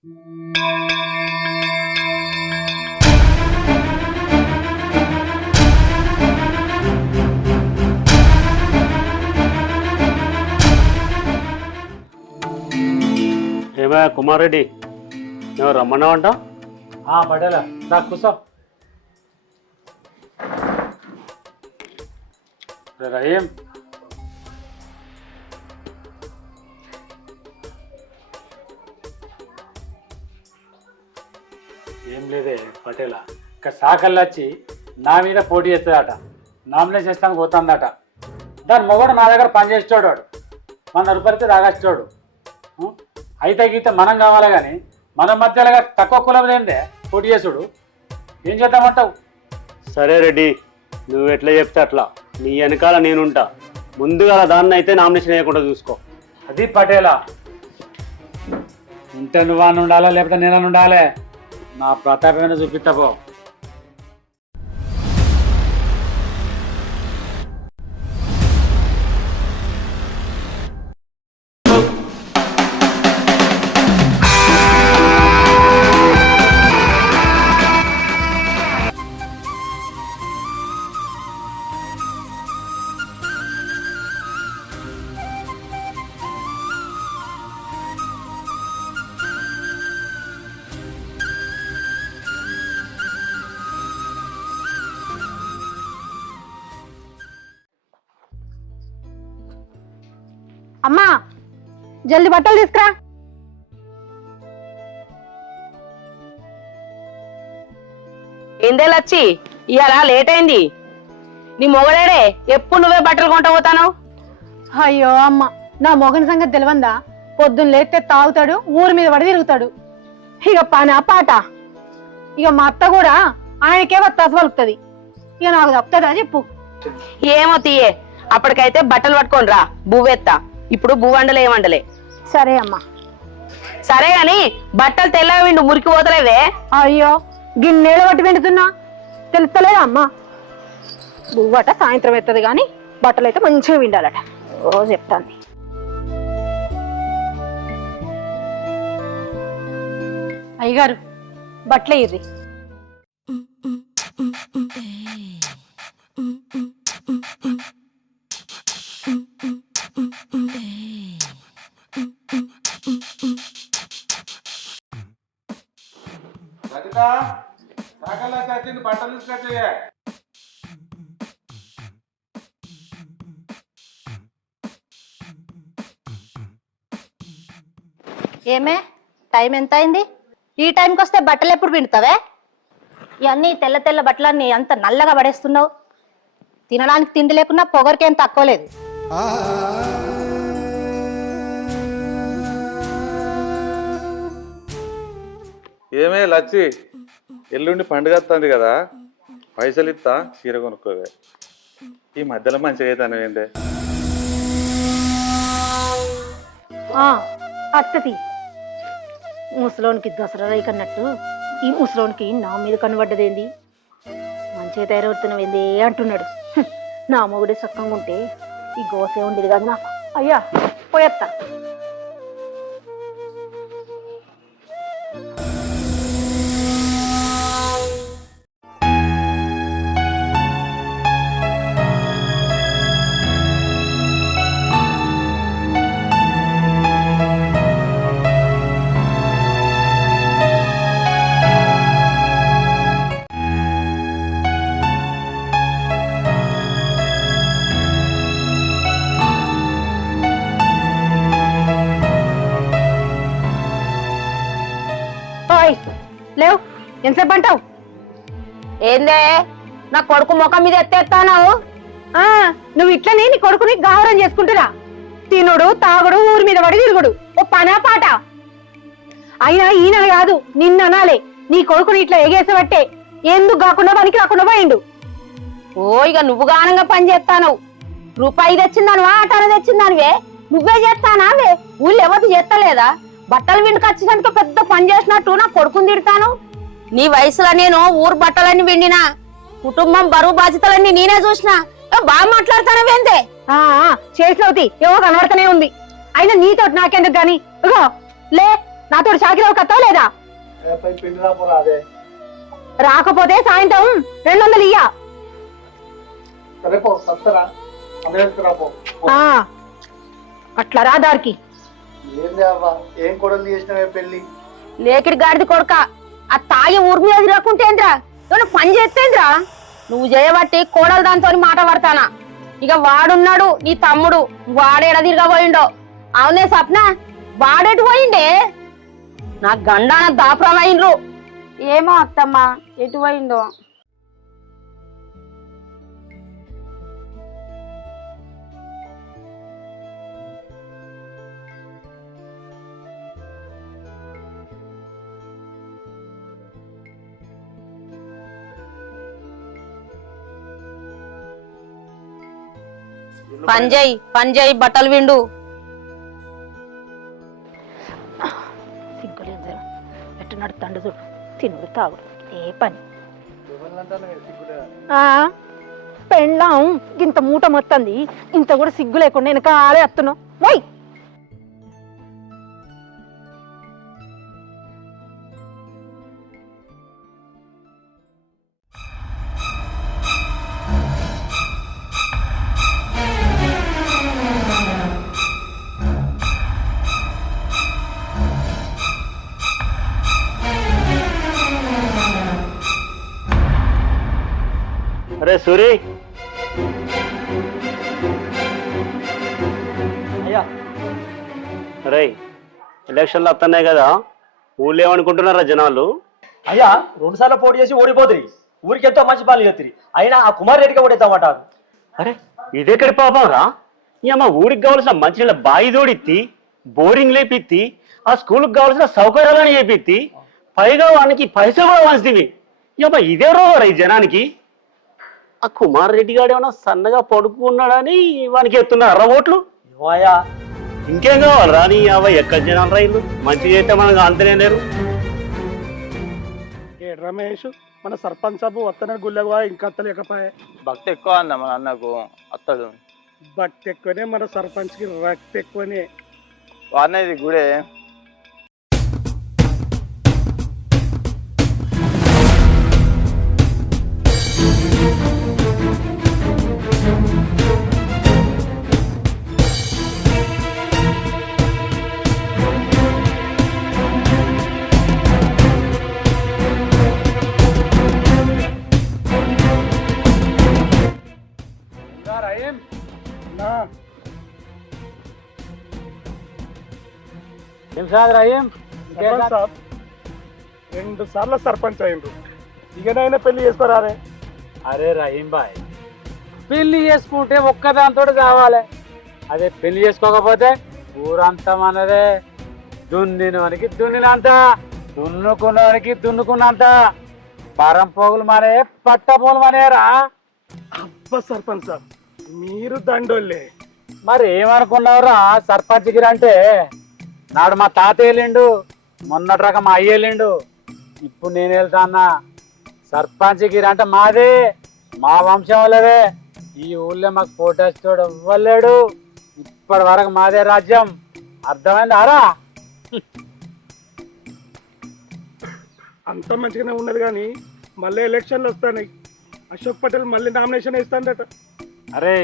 ఏమయ్యా కుమార్ రెడ్డి, నువ్వు రమ్మన్నావంట? పడేలా దా కూర్చో. రహీం, ఏం లేదే పటేలా, ఇక సాకల్లో వచ్చి నా మీద పోటీ చేస్తుందట, నామినేషన్ చేస్తానికి పోతుందట. దాని మొగడు నా దగ్గర పనిచేసేటోడు, వాడు 100 రూపాయలకి తాగేసేటోడు. అయితే గీతే మనం కావాలి కానీ మన మధ్యలో తక్కువ కులం లేదే పోటీ చేసుడు. ఏం చేద్దామంటావు? సరే రెడ్డి, నువ్వు ఎట్లా చెప్తే అట్లా. నీ వెనకాల నేనుంటా. ముందుగా దాన్ని అయితే నామినేషన్ వేయకుండా చూసుకో. అది పటేలా, ఉంటే నువ్వని ఉండాలా లేకపోతే నేనని ఉండాలి. నా ప్రతాపమైన చూపిస్తాపో. అమ్మా, జల్ది బట్టలు తీసుకురా. ఏందే లచ్చి, ఇవాళ లేట్ అయింది. నీ మొగడేడే, ఎప్పుడు నువ్వే బట్టలు కొంట పోతాను? అయ్యో అమ్మ, నా మొగని సంగతి తెలివందా? పొద్దున్న లేస్తే తాగుతాడు, ఊరి మీద పడి తిరుగుతాడు. ఇక పని పాట. ఇక మా అత్త కూడా ఆయనకే వత్తాసు పలుకుతుంది. ఇక నాకు తప్పుతుందా చెప్పు? ఏమో తీయే, అప్పటికైతే బట్టలు పట్టుకొని రా, బువ్వెత్తా. ఇప్పుడు బువ్వండలే ఏమండలే. సరే అమ్మా. సరే గాని బట్టలు తెల్లగా విండు, మురికి పోతలేవే. అయ్యో, గిన్నెలు పట్టి వెండుతున్నా తెలుస్తలేదా అమ్మా? బువ్వట సాయంత్రం ఎత్తది కానీ బట్టలు అయితే మంచిగా విండాలట. రోజు చెప్తాను. అయ్యగారు, బట్టలే ఇది. బట్టలు తీసుకొచ్చే. ఏమే, టైం ఎంత అయింది? ఈ టైంకి వస్తే బట్టలు ఎప్పుడు పిండుతావే? ఇవన్నీ తెల్ల తెల్ల బట్టలన్నీ అంత నల్లగా పడేస్తున్నావు. తినడానికి తిండి లేకున్నా పొగరికేం తక్కువ లేదు. ఏమే లచ్చి, ఎల్లుండి పండుగ వస్తుంది కదా, పైసలు ఇస్తా, చీర కొనుక్కోవే. ఈ మధ్యలో మంచిగా అవుతాను ఏంటే. అత్తది ముసలోనికి దసరా రైకన్నట్టు ఈ ముసలోనికి నా మీద కనబడ్డదేంది? మంచిగా తయారవుతున్నావు ఏంది అంటున్నాడు. నా మొగుడే సక్కంగా ఉంటే ఈ గోసే ఉండేది కాదు నాకు. అయ్యా పోయేత్తా. లేవు, ఎంతసేపు అంటావు? ఏందే నా కొడుకు ముఖం మీద ఎత్తేస్తాను? నువ్వు ఇట్లనే నీ కొడుకుని గావరం చేసుకుంటురా. తినుడు తాగుడు ఊరి మీద పడి తిరుగుడు ఓ పనా పాట. అయినా ఈయన కాదు నిన్న అనాలే. నీ కొడుకుని ఇట్లా ఎగేసబట్టే ఎందుకు కాకుండా పనికి రాకుండా పోయిండు. ఓ ఇక నువ్వు గానంగా పని చేస్తాను. రూపాయి తెచ్చిందానువా, ఆటాన తెచ్చిందానివే? నువ్వే చేస్తానావే? ఊళ్ళు ఎవరు చేస్తలేదా? బట్టలు విండుకు వచ్చినందుకు పెద్ద పని చేసినట్టు నా కొడుకుని తిడతాను. నీ వయసులో నేను ఊరు బట్టలన్నీ విండినా, కుటుంబం బరువు బాధ్యతలన్నీ నేనే చూసినా. బాగా మాట్లాడతానవేందే? చేసినవుతి ఏవో కనబడతానే ఉంది. అయినా నీతో నాకెందుకు గాని. లే నాతో షాకిరావు కత్తావు లేదా? పిండి రాపోరా అదే. రాకపోతే సాయంత్రం 200 ఇయ్యా. రేపు సత్తరా రాపో. అట్లా రా దారికి. ఏంది అవ్వా, ఏం కొడలు చేసినావే పెళ్లి? లేకిడి గాడిది కొడుక, ఆ తాగి ఊరి మీద తిరగకుంటేంద్రా, ఏమన్నా పని చేస్తేంద్రా? నువ్వు చేయబట్టి కోడలు దాంతో మాట పడతానా. ఇక వాడున్నాడు నీ తమ్ముడు, వాడేడ తిరగబోయిండో. అవునే సప్న, వాడెటు పోయిండే? నా గండాన దాపురమైండ్రు. ఏమో అత్తమ్మ, ఎటు పోయిండో. పంజయ్ బట్టలు విండు. సిగ్గులేదు జర ఎట్టు నడుతాండు చూడు, తినుడు తాగుడు ఏ పని. పెళ్ళాం ఇంత మూట మొత్తంది, ఇంత కూడా సిగ్గు లేకుండా వెనకాలే వస్తున్నావు. వై అరే సూరి, అయ్యా అరే ఎలక్షన్లు వస్తున్నాయి కదా, ఊళ్ళో ఏమనుకుంటున్నారా జనాలు? అయ్యా 2 సార్లు పోటీ చేసి ఓడిపోతుంది. ఊరికి ఎంతో మంచి పనులు చేస్తుంది. అయినా ఆ కుమార్ రెడ్డిగా ఓడేద్దామంటారు. అరే ఇదెక్కడి పాపం రా? అమ్మ ఊరికి కావాల్సిన మంచినీళ్ళ బాయి తోడిత్తి, బోరింగ్ లేపిత్తి, ఆ స్కూల్కి కావాల్సిన సౌకర్యాలను చేపిత్తి, పైగా వానికి పైసలు కూడా వంచుతుంది. అమ్మ ఇదే రోవరా ఈ జనానికి? ఆ కుమార్ రెడ్డి గారు ఏమన్నా సన్నగా పడుకున్నాడని వానికి ఎత్తున్నారా ఓట్లు? అయ్యా ఇంకేం కావాలరా నీ అవ్వ? ఎక్కడ జనాలు రైలు మంచి చేస్తే మనకు అంతనే లేరు. రమేష్, మన సర్పంచ్ సభ వత్తన గుళ్ళగా ఇంకా అత్తలేకపోయా. భక్తి ఎక్కువ అన్న మన అన్నకు అత్తడు. భక్తి ఎక్కువనే, మన సర్పంచ్ కి రక్తి ఎక్కువనే. వాడినది గుడే. సర్పంచ్ సాబ్ 2 సార్లు సర్పంచ్ అయిండు. ఇకనైనా పెళ్లి చేసుకోరారే? అరే రహీం బాయ్, పెళ్లి చేసుకుంటే ఒక్కదాంతో కావాలి. అదే పెళ్లి చేసుకోకపోతే ఊరంతా మనదే. దున్నినవానికి దున్నినంత, దున్నుకున్నవానికి దున్నుకున్నంత. పరం పోగులు మనే, పట్ట పోగులు మనేరా. అబ్బా సర్పంచ్ సాబ్, మీరు దండోళ్ళే. మరి ఏమనుకున్నావురా సర్పంచ్ గిరి అంటే? నాడు మా తాత వెళ్ళిండు, మొన్నటి రకం మా అయ్య వెళ్ళిండు, ఇప్పుడు నేను వెళ్తా అన్నా. సర్పంచ్ గిరి అంటే మాదే, మా వంశం వాళ్ళదే. ఈ ఊళ్ళో మాకు పోటేస్తాడు ఇవ్వలేడు. ఇప్పటి వరకు మాదే రాజ్యం. అర్థమైందారా? అంత మంచిగానే ఉన్నది కానీ మళ్ళీ ఎలక్షన్లు వస్తాయి. అశోక్ పటేల్ మళ్ళీ నామినేషన్ ఇస్తాడట. అరే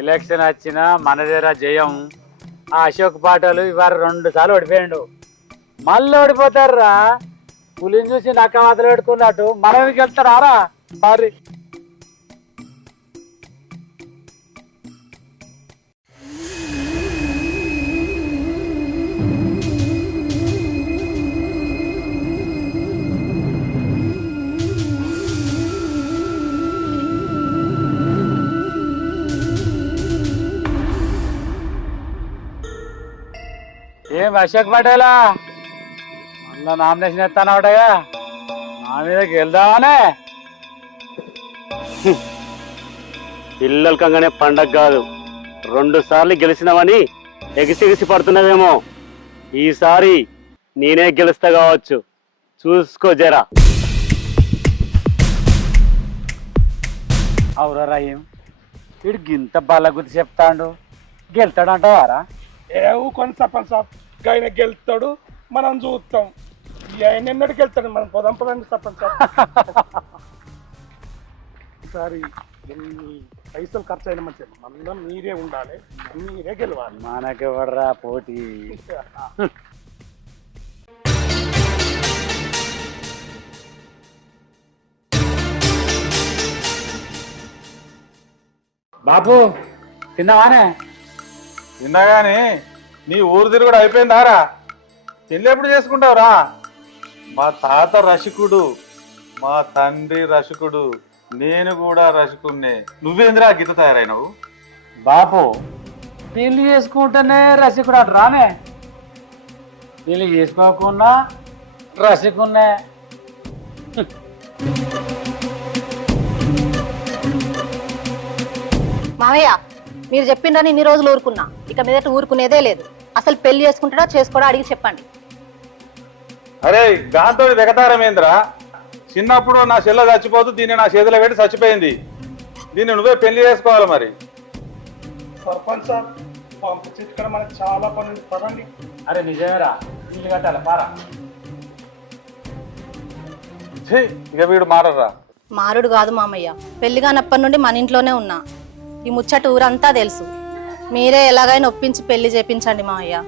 ఎలక్షన్ వచ్చినా మనదేరా జయం. ఆ అశోక్ పటేల్ ఇవాళ 2 సార్లు ఓడిపోయాడు. మళ్ళీ ఓడిపోతారా? పులిని చూసి నక్క మాత్రం పెట్టుకున్నట్టు మనకి వెళ్తారా మరి? ఏం అశోక్ పటేలా, మళ్ళా నామినేషన్ ఎత్తానవటగా? నా మీద గెలుదామనే? పిల్లల కంగానే పండగ కాదు, 2 సార్లు గెలిచినావని ఎగిసి పడుతున్నావేమో. ఈసారి నేనే గెలుస్తా కావచ్చు, చూసుకో జరా. అవురా రహీం, వీడికి ఇంత బల్ల గుర్తు చెప్తాడు, గెలుతాడు అంటావారా? ఏ ఊకొని సర్పంచ్ సాబ్, ఆయన గెలుతాడు, మనం చూస్తాం. ఆయన ఎన్నడికి వెళ్తాడు, మనం పొదం పొదండి సర్పంచ్ ఈసారి ఎన్ని పైసలు ఖర్చు అయినా మంచిది, మళ్ళీ మీరే ఉండాలి, మీరే గెలవాలి. మనకెవర్రా పోటీ? బాపు తిన్నావానే? తిన్నాగాని నీ ఊరు తిరుగుడు అయిపోయిందారా? పెళ్ళి ఎప్పుడు చేసుకుంటావురా? మా తాత రసికుడు, మా తండ్రి రసికుడు, నేను కూడా రసికుడినే. నువ్వేంద్రా గీత తయారైనవు? బాపు పెళ్లి చేసుకుంటేనే రసికుడు అటు రానే, పెళ్లి చేసుకోకుండా రసికున్నే. మామయ్య మీరు చెప్పిండ్రని ఇన్ని రోజులు ఊరుకున్నా, ఇక మీదట ఊరుకునేదే లేదు. అసలు పెళ్లి చేసుకుంటాడో చేసుకోడా అడిగి చెప్పండి. అరే దాంతో వెగతారమేంద్రా? చిన్నప్పుడు నా చెల్ల చచ్చిపోతూ దీన్ని నా చేతిలో పెట్టి చచ్చిపోయింది. దీన్ని నువ్వే పెళ్లి చేసుకోవాలి మరి. సర్పంచ్ సార్ పంపించి ఇక్కడ మనకు చాలా పని పదండి. అరే నిజమేరా, ఇల్లు కట్టాలి పారా. ఛీ, ఇక వీడు మారరా? మారుడు కాదు మామయ్య, పెళ్లిగానప్పటి నుండి మన ఇంట్లోనే ఉన్నా. ఈ ముచ్చట ఊరంతా తెలుసు. మీరే ఎలాగైనా ఒప్పించి పెళ్లి చేపించండి మామయ్య.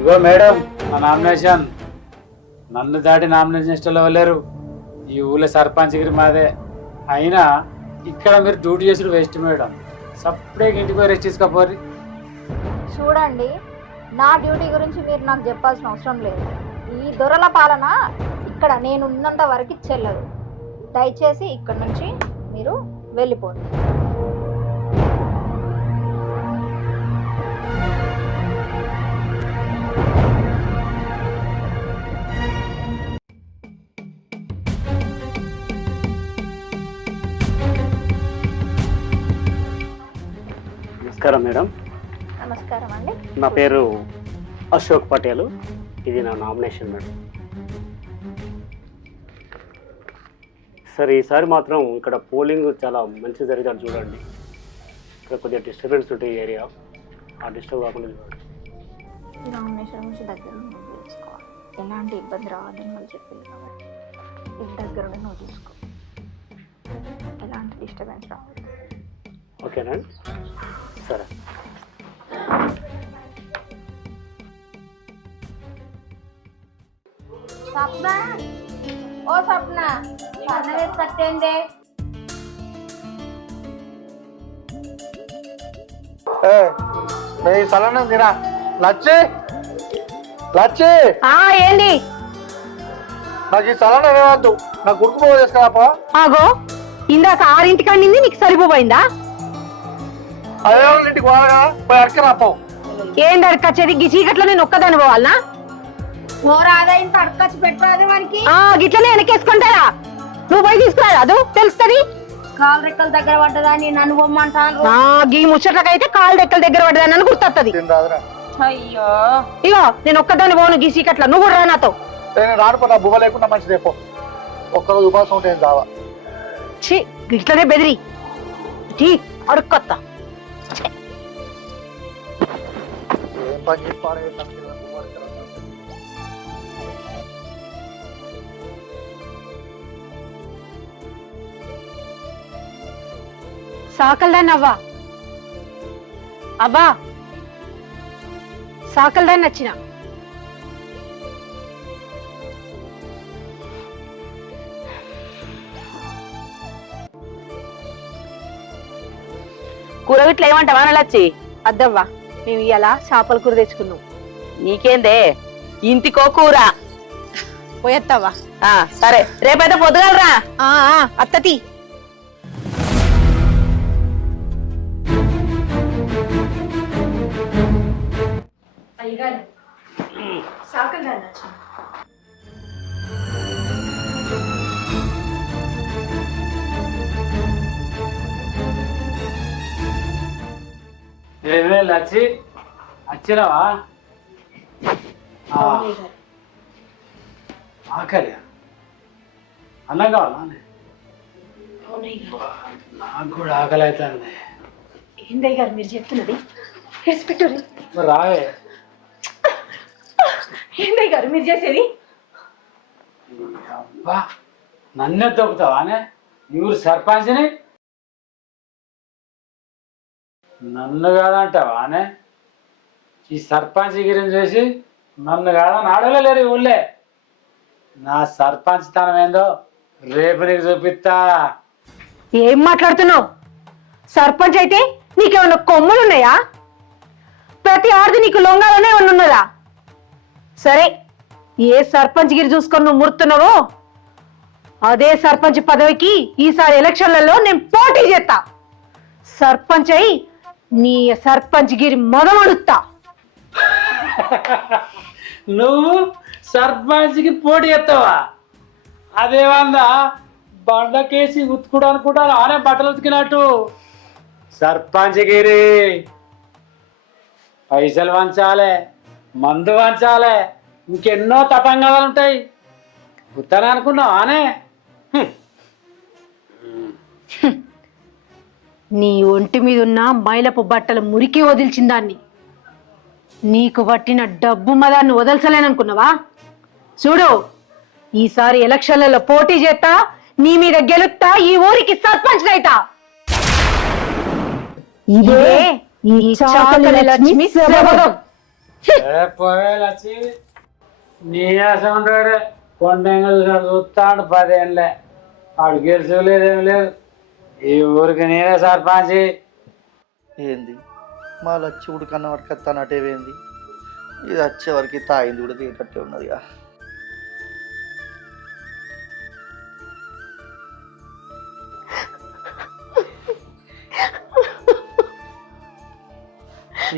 ఇగో మేడం, నా నామినేషన్. నన్ను దాటి నామినేషన్ లిస్టులో వెళ్ళారు. ఈ ఊళ్ళో సర్పంచ్గిరి మాదే. అయినా ఇక్కడ మీరు డ్యూటీ చేసుడు వేస్ట్ మేడం. సపరేట్ ఇంటికి పోయి రెస్ట్ తీసుకోపోరి. చూడండి, నా డ్యూటీ గురించి మీరు నాకు చెప్పాల్సిన అవసరం లేదు. ఈ దొరల పాలన ఇక్కడ నేను ఉన్నంత వరకు చెల్లదు. దయచేసి ఇక్కడ నుంచి మీరు వెళ్ళిపోండి. నమస్కారం మేడం. నమస్కారం అండి. నా పేరు అశోక్ పటేల్. ఇది నా నామినేషన్ మేడం. సార్ ఈసారి మాత్రం ఇక్కడ పోలింగ్ చాలా మంచి జరిగేది చూడండి. ఇక్కడ కొద్దిగా డిస్టర్బెన్స్ ఉంటుంది ఏరియా, ఆ డిస్టర్బ్ కాకుండా చూడండి. నామినేషన్ నుంచి దగ్గర నుండి చూసుకోవాలి. ఎలాంటి ఇబ్బంది రావద్దని వాళ్ళు చెప్పింది కాబట్టి ఇది దగ్గర నుండి నువ్వు చూసుకో. ఎలాంటి డిస్టర్బెన్స్ రావద్దు. ఓకేనా? సరే. స్వప్న, ఓ స్వప్న, అన్నది కట్టేందే. సలనం తినా లచ్చి లచ్చి ఏంది? నాకు ఈ సలనం ఏమద్దు, నా గుర్తు పోగు చేసుకురాపా. ఆగో, ఇందాక 6 కండింది, నీకు సరిపోయిందా? అదే ఇంటికి పోవాలగా, పోయి అడక రాపో. ఏంది అడకచ్చేది? గి చీకట్లో నేను ఒక్కదాని పోవాలనా? ఓరాదా ఇంత అడకచ్చి పెట్టరాదే వానికి. గిట్లనే వెనకేసుకుంటారా? నువ్వు పోయి తీసుకురాదు, తెలుస్తుంది. కాలు రెక్కల దగ్గర పడ్డదాన్ని నన్ను పొమ్మంటాను. గీ ముచ్చట్లకైతే కాలు రెక్కల దగ్గర పడ్డదాన్ని అని గుర్తొస్తుంది. అయ్యో, ఇగో నేను ఒక్కదాన్ని పోను గీ చీకట్లో, నువ్వు కూడా రా నాతో. నేను రాను, నా బువ్వ లేకుండా మంచిది. రేపు ఒక్కరోజు ఉపాసం ఉంటే రావా? ఛీ, గిట్లనే బెదిరి అడుక్కొత్తా. ఏం పని చెప్పాలి? సాకల్దాన్ని అవ్వా, అవ్వా సాకల్దాన్ని వచ్చిన. కూర గిట్ల ఏమంటావా నలచ్చి? అద్దవ్వా, మేము ఇలా చేపల కూర తెచ్చుకున్నాం. నీకేందే, ఇంటికో కూర పోయేస్తావా? సరే, రేపైతే పొద్దుగలరా. అత్తతి. అయ్యగారు సాకల్దాన్ని వచ్చిన. ఏమే లచ్చి వచ్చినావా? ఆకలి అన్నం కావాలా? నాకు కూడా ఆకలి అవుతుంది. ఏందయ్య గారు మీరు చెప్తున్నది? విడిచిపెట్టుర్రి. మరి రావే. ఏందయ్య గారు మీరు చేసేది? అబ్బా నన్నే దొక్కుతావానే? ఊరు సర్పంచ్ని నన్ను కాదంటావానే? ఈ సర్పంచ్ గిరిని చూసి నన్ను కాదని ఆడలేరు ఈ ఊళ్ళే. నా సర్పంచ్ తనం ఏందో రేపు నీకు చూపిస్తా. ఏం మాట్లాడుతున్నావు? సర్పంచ్ అయితే నీకేమన్నా కొమ్ములు ఉన్నాయా? ప్రతి ఆడది నీకు లొంగాలనే ఉన్నదా? సరే, ఏ సర్పంచ్ గిరి చూసుకొని నువ్వు మురుతున్నావో అదే సర్పంచ్ పదవికి ఈసారి ఎలక్షన్లలో నేను పోటీ చేస్తా. సర్పంచ్ అయి నీ సర్పంచ్ గిరి మొదమడుస్తా. నువ్వు సర్పంచ్కి పోటీ చేస్తావా? అదేమన్నా బండకేసి ఉతుకుడు అనుకుంటాను ఆనే బట్టలు ఉతికినట్టు. సర్పంచ్ గిరి పైసలు వంచాలే, మందు వంచాలే, ఇంకెన్నో తతంగాలు ఉంటాయి. ఉత్తనే అనుకున్నావు ఆనే? నీ ఒంటి మీద ఉన్న మైలపు బట్టలు మురికి వదిల్చిన దాన్ని నీకు పట్టిన డబ్బు మదాన్ని వదల్చలేననుకున్నావా? చూడు, ఈసారి ఎలక్షన్లలో పోటీ చేస్తా, నీ మీద గెలుస్తా, ఈ ఊరికి సర్పంచ్ అయితా. ఇదే ఈ చాకలి లక్ష్మి శబదం. పోయే లచ్చి నీ ఆశ ఉంటాడు. కొండెంగలు చూస్తాడు 10 ఏళ్ళే. వాడు గెలిచలేదేం లేదు. ఈ ఊరికి నేనే సర్పంచ్. ఏంది మా లచ్చి ఉడికన్న వరకు వస్తానటేవేంది? ఇది వచ్చే వరకు తాగింది కూడా తీయటట్టే ఉన్నదిగా.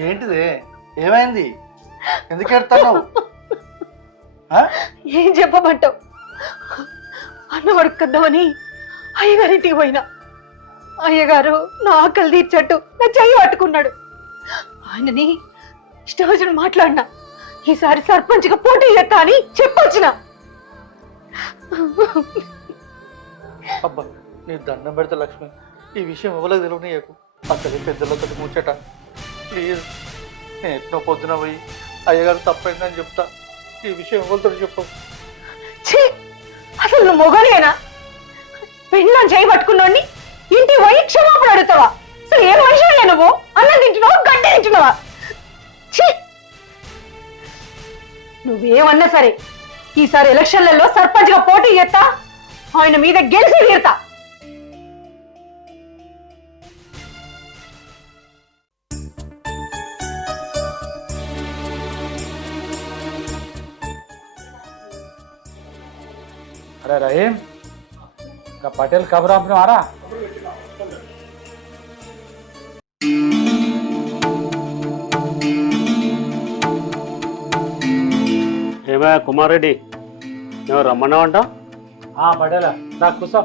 ఏంటిదే? ఏమైంది? ఎందుకు ఎడతావు? ఏం చెప్పమంటావు? అన్నం అడుక్కొద్దామని అయ్యగారింటికి పోయినా. అయ్యగారు నా ఆకలి తీర్చట్టు నా చెయ్యి పట్టుకున్నాడు. ఆయనని ఇష్టం వచ్చిన మాట్లాడినా. ఈసారి సర్పంచ్గా పోటీ చేస్తా అని చెప్పొచ్చిన. అబ్బా నీ దండం పెడతా లక్ష్మి, ఈ విషయం ఎవరికి తెలియనీయకు. అసలు పెద్దలతో ముచ్చట ప్లీజ్. నేను ఎన్నో పొద్దున పోయి అయ్యగారు తప్పైందని చెప్తా. ఈ విషయం ఎవరితో చెప్పు. అసలు నువ్వు మొగనేనా? పెళ్ళని చేయి పట్టుకున్నోడిని ఇంటి పోయి క్షమాపణ అడుగుతావా? అసలు ఏ మనిషి నువ్వు? అన్నం తింటున్నావా, గడ్డి తింటున్నావా? నువ్వేమన్నా సరే, ఈసారి ఎలక్షన్లలో సర్పంచ్ గా పోటీ చేస్తా, ఆయన మీద గెలిచి తీరుతా. అరే రహీం, ఇంకా పటేల్ కబురు పంపినవారా? ఏమయ్యా కుమార్ రెడ్డి, ఏమో రమ్మన్నావంట? పటేలా దా కూర్చో.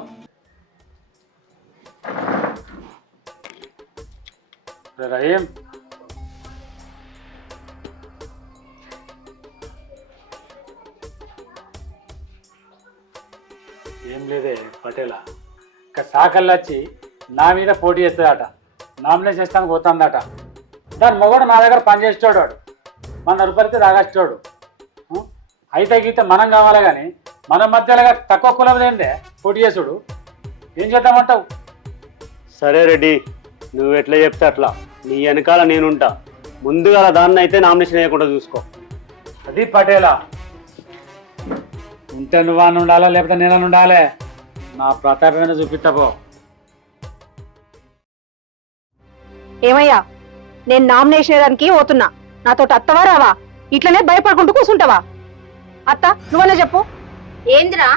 రహీం, ఏం లేదే పటేలా, ఇంకా సాకళ్ళు వచ్చి నా మీద పోటీ చేస్తుందట. నామినేషన్ చేస్తానికి పోతుందట. దాని మొగడు నా దగ్గర పనిచేసేటోడు. వాడు 100 రూపాయలకి తాగేసేటోడు. అయితే గీతే మనం కావాలి కానీ మన మధ్యలో తక్కువ కులం లేదే పోటీ చేసుడు. ఏం చేద్దామంటావు? సరే రెడ్డి, నువ్వు ఎట్లా చెప్తే అట్లా. నీ వెనకాల నేనుంటా. ముందుగా దాన్ని అయితే నామినేషన్ వేయకుండా చూసుకో. అది పటేలా, ఉంటే నువ్వని ఉండాలా లేకపోతే నేనని ఉండాలి. నా ప్రతాపమైన చూపిస్తాపో. ఏమయ్యా, నేను నామినేషన్ వేయడానికి పోతున్నా. నాతో అత్తవా రావా? ఇట్లనే భయపడుకుంటూ కూర్చుంటావా? అత్త, నువ్వనే చెప్పు. ఏందిరా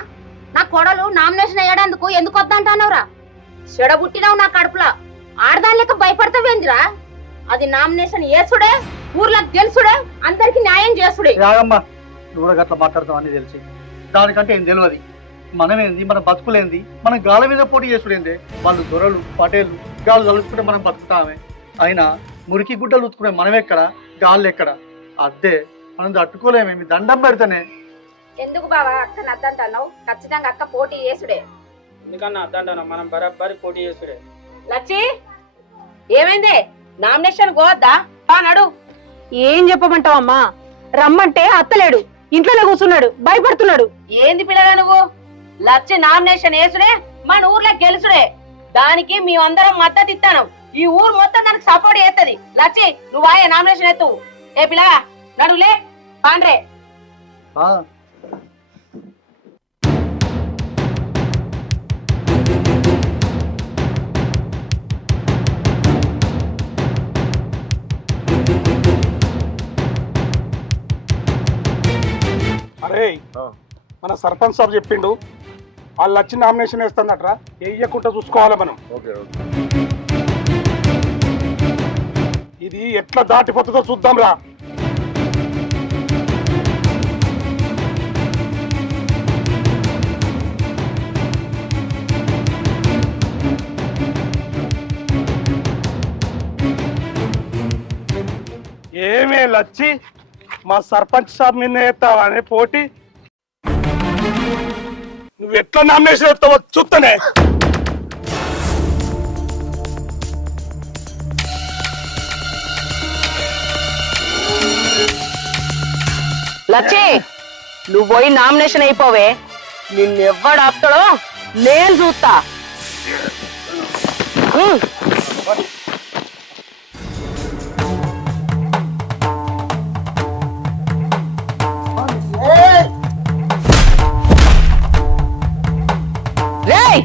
నా కొడలు నామినేషన్ వేయడానికి ఎందుకు వద్దంటానవరా? చెడబుట్టినావు నా కడుపులా. ఆడదాని లెక్క భయపడతావేందిరా? అది నామినేషన్ వేసుడే, ఊర్లో గెలుసుడే, అందరికి న్యాయం చేసుడే. రాగమ్మా, నువ్వు కూడా గట్లా మాట్లాడతావు అని తెలిసి దానికంటే ఏం తెలియదు. మనమేంది, మన బతుకులేంది, మనం గాల మీద పోటీ చేసుడేంది. వాళ్ళు దొరలు పటేళ్ళు గాలు తలుచుకుంటే మనం బతుకుతామే. అయినా మురికి గుడ్డలు ఉతుకునే మనం ఎక్కడ, గాళ్ళు ఎక్కడ? అద్దే మనం తట్టుకోలేమే, మీ దండం పెడితేనే. ఎందుకు బావా అక్క నద్దంటావు? ఖచ్చితంగా అక్క పోటీ చేసుడే. ఎందుకన్నా అద్దంటాను, మనం బరాబరి పోటీ చేసుడే. లచ్చి ఏమైంది? నామినేషన్ గోద్దా? నడు. ఏం చెప్పమంటావమ్మా? రమ్మంటే అత్తలేడు, ఇంట్లోనే కూర్చున్నాడు, భయపడుతున్నాడు. ఏంది పిల్లగా నువ్వు? లచ్చి నామినేషన్ వేసుడే, మన ఊర్లో గెలుసుడే. దానికి మేమందరం మద్దతు ఇస్తాను. ఈ ఊరు మొత్తం దానికి సపోర్ట్ చేస్తుంది. లచ్చి నువ్వు ఆయే నామినేషన్ ఎత్తు. ఏ పిల్లగా నడులే పాండ్రే. అరే మన సర్పంచ్ సాబ్ చెప్పిండు, వాళ్ళు వచ్చి నామినేషన్ వేస్తుందట్రా, వేయకుండా చూసుకోవాలి మనం. ఇది ఎట్లా దాటిపోతుందో చూద్దాం రా. ఏమే లచ్చి, మా సర్పంచ్ సాబ్ మీద ఎత్తావా అనే పోటీ? నువ్వు ఎట్లా నామినేషన్ ఎత్తావో చూస్తానే. లచ్చి నువ్వు పోయి నామినేషన్ అయిపోవే. నిన్నెవ్వడు ఆపుతాడో నేను చూస్తా. రేయ్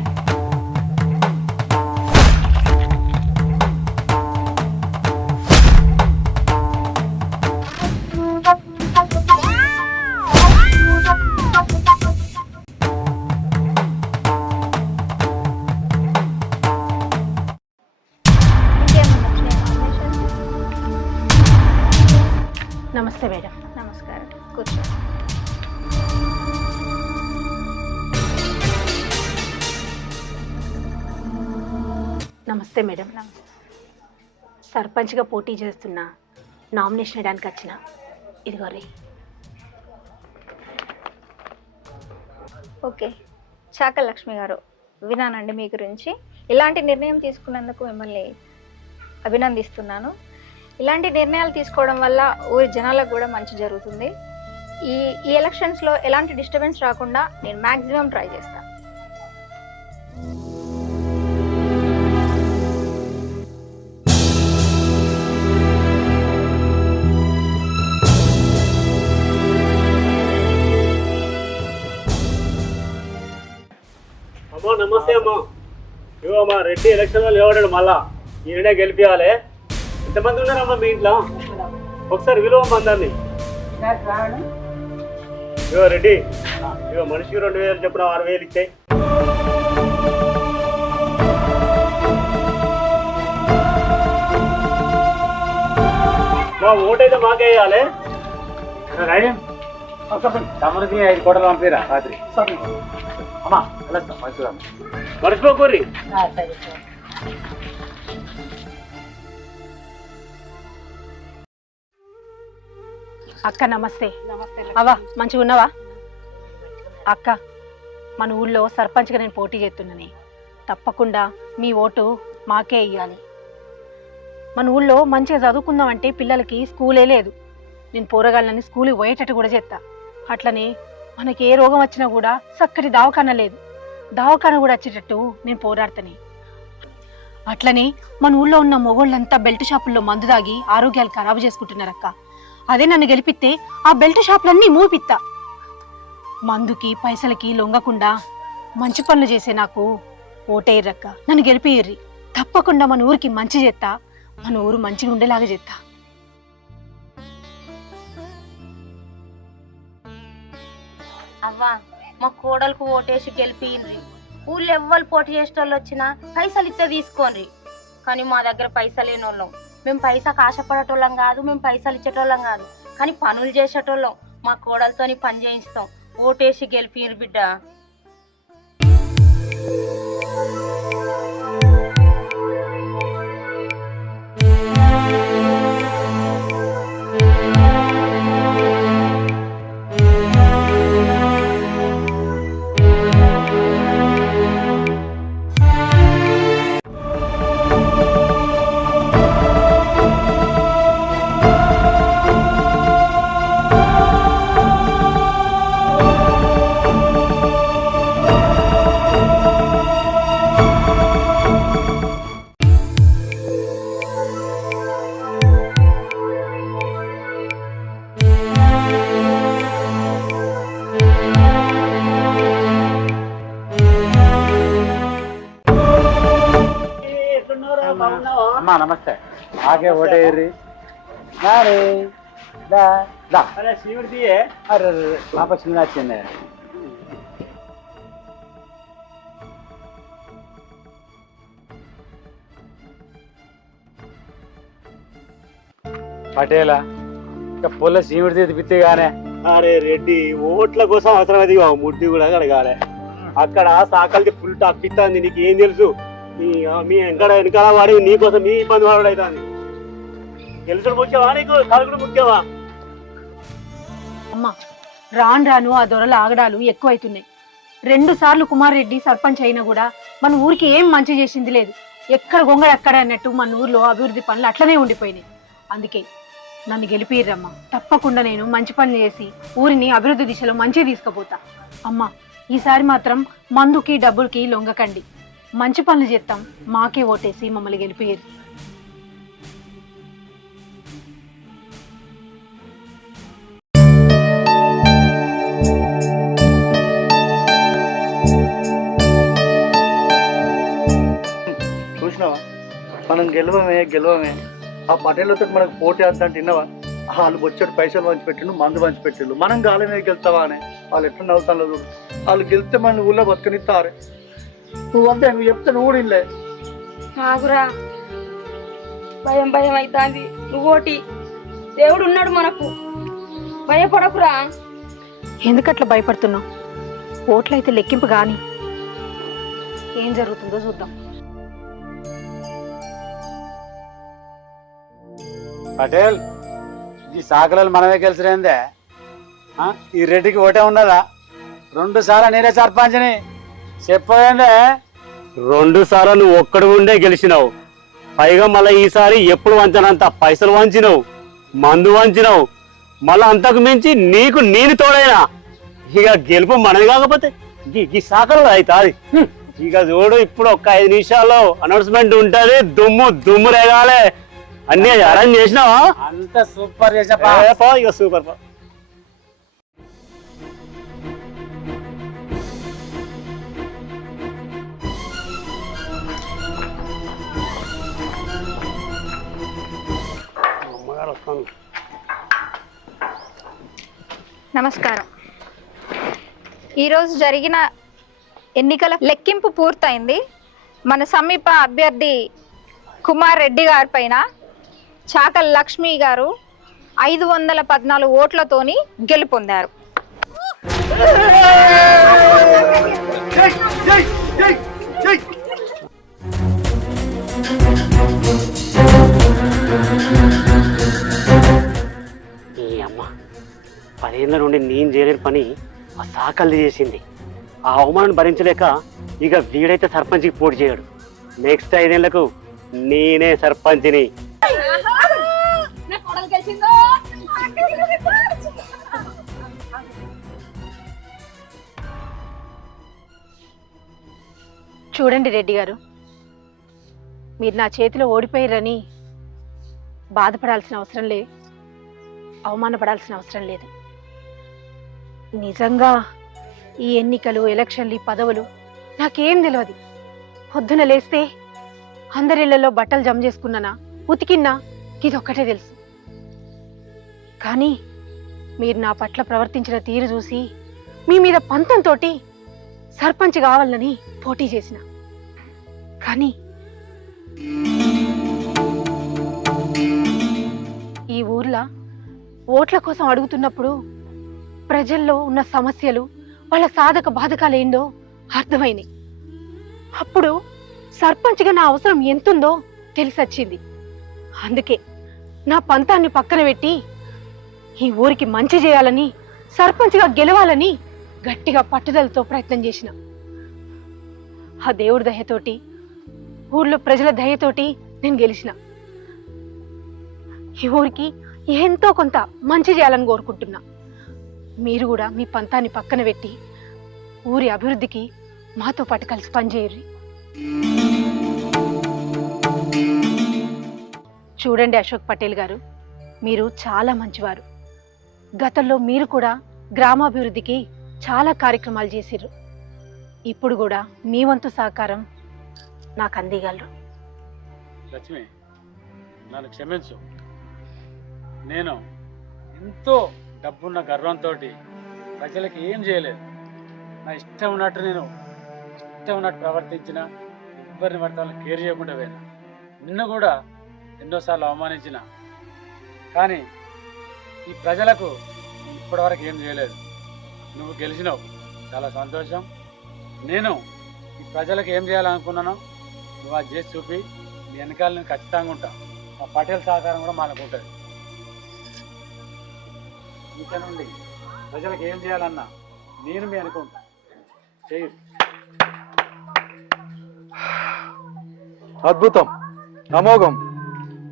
నమస్తే మేడం. నమస్కారం, కూర్చో. నమస్తే మేడం. సర్పంచ్గా పోటీ చేస్తున్నా, నామినేషన్ వేయడానికి వచ్చిన. ఇదిగో రే. ఓకే, చాకల్ లక్ష్మి గారు, విన్నానండి మీ గురించి. ఇలాంటి నిర్ణయం తీసుకున్నందుకు మిమ్మల్ని అభినందిస్తున్నాను. ఇలాంటి నిర్ణయాలు తీసుకోవడం వల్ల ఊరి జనాలకు కూడా మంచి జరుగుతుంది. ఈ ఎలక్షన్స్లో ఎలాంటి డిస్టర్బెన్స్ రాకుండా నేను మ్యాక్సిమం ట్రై చేస్తాను. అమ్మా నమస్తే అమ్మా. ఇవో మా రెడ్డి ఎలక్షన్ లో లేవాడాడు, మళ్ళా ఈయననే గెలిపియాలి. ఎంతమంది ఉన్నారమ్మా మీ ఇంట్లో? ఒకసారి విలువమ్మ అందరినీ. ఇవో రెడ్డి, ఇవో మనిషికి 2000 చెప్పిన 6000 ఇచ్చాయి. మా ఓటైతే మాకే వేయాలి. తమరికి 5 కోటలు పంపిరా రాత్రి. అమ్మా మర్చిపోకూరి. అక్క నమస్తే. అవా మంచిగా ఉన్నావా? అక్క, మన ఊళ్ళో సర్పంచ్గా నేను పోటీ చేస్తున్నాను. తప్పకుండా మీ ఓటు మాకే ఇవ్వాలి. మన ఊళ్ళో మంచిగా చదువుకుందామంటే పిల్లలకి స్కూలే లేదు. నేను పోరగాళ్ళని స్కూల్కి పోయేటట్టు కూడా చేస్తా. అట్లనే మనకి ఏ రోగం వచ్చినా కూడా చక్కటి దవాఖాన లేదు, దవాఖాన కూడా వచ్చేటట్టు నేను పోరాడతాను. అట్లనే మన ఊళ్ళో ఉన్న మొగోళ్ళంతా బెల్ట్ షాపుల్లో మందు దాగి ఆరోగ్యాలు ఖరాబు చేసుకుంటున్నారక్క. అదే నన్ను గెలిపిస్తే ఆ బెల్ట్ షాపులన్నీ మూపిత్తా. మందుకి పైసలకి లొంగకుండా మంచి పనులు చేసే నాకు ఓటేయర్రక్క. నన్ను గెలిపియ్యర్రి. తప్పకుండా మన ఊరికి మంచి చేస్తా, మన ఊరు మంచిగా ఉండేలాగా చేస్తా. అవ్వా మా కోడలకు ఓటేసి గెలిపియ్యండ్రి. ఊళ్ళో ఎవ్వరు పోటీ చేసేటోళ్ళు వచ్చినా పైసలు ఇస్తే తీసుకోండి. కానీ మా దగ్గర పైసలు లేనోళ్ళం. మేము పైసకు ఆశపడేటోళ్ళం కాదు, మేము పైసలు ఇచ్చేటోళ్ళం కాదు, కానీ పనులు చేసేటోళ్ళం. మా కోడలతోని పని చేయిస్తాం. ఓటేసి గెలిపియ్యండ్రి బిడ్డ. అమ్మా నమస్తే ఆగే ఓటేరి నారే దా దా అరే శివుడిది అరే పాప చిన్న వచ్చింది పటేలా ఇంకా పొల్ల సీమిడి తీపిస్తే గానే అరే రెడ్డి ఓట్ల కోసం అవసరమైంది ముడ్డి కూడా కడగాలి అక్కడ సాకలికి ఫుల్ టఫ్ ఇస్తుంది నీకు ఏం తెలుసు మీ వెనకాల వాడి నీకోసం మీ ఇబ్బంది వాడు అవుతుంది తెలుసుడు ముఖ్యమా నీకు కలుగుడు ముఖ్యమా అమ్మా రాను రాను ఆ దొరల ఆగడాలు ఎక్కువైతున్నాయి. 2 సార్లు కుమార్ రెడ్డి సర్పంచ్ అయినా కూడా మన ఊరికి ఏం మంచి చేసింది లేదు. ఎక్కడ గొంగడు అక్కడ అన్నట్టు మన ఊర్లో అభివృద్ధి పనులు అట్లనే ఉండిపోయినాయి. అందుకే నన్ను గెలిపిర్రమ్మా. తప్పకుండా నేను మంచి పనులు చేసి ఊరిని అభివృద్ధి దిశలో మంచిగా తీసుకుపోతా. అమ్మా ఈసారి మాత్రం మందుకి డబ్బులకి లొంగకండి. మంచి పనులు చేస్తాం, మాకే ఓటేసి మమ్మల్ని గెలిపియ్యరు. చూసినావా మనం గెలవమే ఆ పటేళ్లతో మనకు పోటీ వద్దంటే విన్నావా? వాళ్ళు వచ్చాడు పైసలు పంచి పెట్టిండు, మందు పంచి పెట్టిండు. మనం గాలి మీద గెలుతావా అని వాళ్ళు ఎట్లా నవ్వుతాను చూడు. వాళ్ళు గెలిస్తే మన ఊళ్ళో బతుకనిస్తారే. నువ్వంతే నువ్వు చెప్తే నువ్వు కూడా ఇల్లే. నాగురా భయం భయం అవుతాంది. నువ్వోటి దేవుడు ఉన్నాడు మనకు, భయపడకురా. ఎందుకట్లా భయపడుతున్నావు? ఓట్లయితే లెక్కింపు కానీ ఏం జరుగుతుందో చూద్దాం. పటేల్ ఈ సాకలలో మనమే గెలిచిరేందే. ఈ రెడ్డికి ఓటే ఉన్నదా? 2 సార్లు నేనే సర్పంచ్ని చెప్పోయిందే. 2 సార్లు నువ్వు ఒక్కడు ఉండే గెలిచినావు. పైగా మళ్ళీ ఈసారి ఎప్పుడు వంచనంత పైసలు వంచినావు, మందు వంచినావు. మళ్ళా అంతకు మించి నీకు నేను తోడైనా. ఇక గెలుపు మనది కాకపోతే ఈ సాకలు అవుతుంది. ఇక చూడు ఇప్పుడు ఒక్క 5 నిమిషాల్లో అనౌన్స్మెంట్ ఉంటది. దుమ్ము రేగాలే. అన్ని అరేంజ్ చేసినావా? అంత సూపర్ చేసా. ఇక సూపర్ పా. నమస్కారం. ఈరోజు జరిగిన ఎన్నికల లెక్కింపు పూర్తయింది. మన సమీప అభ్యర్థి కుమార్ రెడ్డి గారి పైన చాకల్ లక్ష్మి గారు 514 ఓట్లతోని గెలుపొందారు. ఈ అమ్మ 10 ఏళ్ళ నుండి నేను చేయలేని పని ఆ సాకల్ది చేసింది. ఆ అవమానాన్ని భరించలేక ఇక వీడైతే సర్పంచ్కి పోటీ చేయడు. నెక్స్ట్ 5 ఏళ్లకు నేనే సర్పంచ్ని. చూడండి రెడ్డి గారు, మీరు నా చేతిలో ఓడిపోయారని బాధపడాల్సిన అవసరం లేదు, అవమానపడాల్సిన అవసరం లేదు. నిజంగా ఈ ఎన్నికలు, ఎలక్షన్లు, ఈ పదవులు నాకేం తెలియదు. పొద్దున లేస్తే అందరిళ్లలో బట్టలు జమ చేసుకున్నానా, ఉతికిన్నా, ఇదొక్కటే తెలుసు. కానీ మీరు నా పట్ల ప్రవర్తించిన తీరు చూసి మీ మీద పంతంతో సర్పంచ్ కావాలని పోటీ చేసిన. కానీ ఈ ఊర్లో ఓట్ల కోసం అడుగుతున్నప్పుడు ప్రజల్లో ఉన్న సమస్యలు, వాళ్ళ సాధక బాధకాలు ఏందో అర్థమైనాయి. అప్పుడు సర్పంచ్గా నా అవసరం ఎంతుందో తెలిసొచ్చింది. అందుకే నా పంతాన్ని పక్కన పెట్టి ఈ ఊరికి మంచి చేయాలని, సర్పంచ్గా గెలవాలని గట్టిగా పట్టుదలతో ప్రయత్నం చేసిన. ఆ దేవుడి దయతోటి, ఊర్లో ప్రజల దయతోటి నేను గెలిచిన. ఈ ఊరికి ఎంతో కొంత మంచి చేయాలని కోరుకుంటున్నా. మీరు కూడా మీ పంతాన్ని పక్కన పెట్టి ఊరి అభివృద్ధికి మాతో పాటు కలిసి పనిచేయరు. చూడండి అశోక్ పటేల్ గారు, మీరు చాలా మంచివారు. గతంలో మీరు కూడా గ్రామాభివృద్ధికి చాలా కార్యక్రమాలు చేసిర్రు. ఇప్పుడు కూడా మీ వంతు సహకారం నాకు అందిగలరు. లక్ష్మి నన్ను క్షమించు. నేను ఎంతో డబ్బున్న గర్వంతో ప్రజలకు ఏం చేయలేదు. నా ఇష్టం ఉన్నట్టు ప్రవర్తించిన, ఎవరిని పడితే వాళ్ళని కేర్ చేయకుండా పోయినా. నిన్ను కూడా ఎన్నోసార్లు అవమానించిన, కానీ ఈ ప్రజలకు ఇప్పటివరకు ఏం చేయలేదు. నువ్వు గెలిచినావు, చాలా సంతోషం. నేను ఈ ప్రజలకు ఏం చేయాలనుకున్నానో నువ్వు అది చేసి చూపి నీ వెనకాల నేను ఖచ్చితంగా ఉంటా. మా పటేల్ సహకారం కూడా మనకు ఉంటుంది. ఇక నుండి ప్రజలకు ఏం చేయాలన్నా నేను మీ అనుకుంటా. చెయ్యి. అద్భుతం, అమోఘం.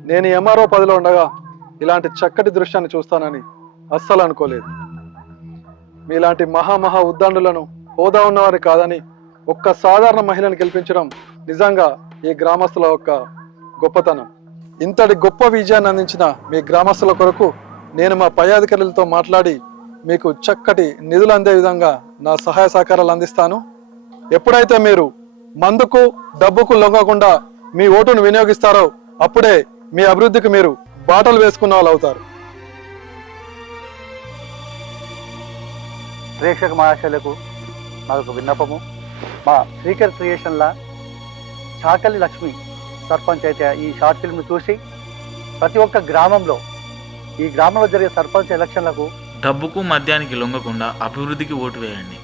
నేను ఎంఆర్ఓ పదిలో ఉండగా ఇలాంటి చక్కటి దృశ్యాన్ని చూస్తానని అస్సలు అనుకోలేదు. మీలాంటి మహా ఉద్దండులను హోదా ఉన్నవారు కాదని ఒక్క సాధారణ మహిళను గెలిపించడం నిజంగా ఈ గ్రామస్తుల యొక్క గొప్పతనం. ఇంతటి గొప్ప విజయాన్ని అందించిన మీ గ్రామస్తుల కొరకు నేను మా పై అధికారులతో మాట్లాడి మీకు చక్కటి నిధులు అందే విధంగా నా సహాయ సహకారాలు అందిస్తాను. ఎప్పుడైతే మీరు మందుకు డబ్బుకు లొంగకుండా మీ ఓటును వినియోగిస్తారో అప్పుడే మీ అభివృద్ధికి మీరు బాటలు వేసుకున్న వాళ్ళు అవుతారు. ప్రేక్షక మహాశయులకు నాకు విన్నపము. మా శ్రీకర్ క్రియేషన్ల చాకలి లక్ష్మి సర్పంచ్ అయితే ఈ షార్ట్ ఫిల్మ్ను చూసి ప్రతి ఒక్క గ్రామంలో, ఈ గ్రామంలో జరిగే సర్పంచ్ ఎలక్షన్లకు డబ్బుకు మద్యానికి లొంగకుండా అభివృద్ధికి ఓటు వేయండి.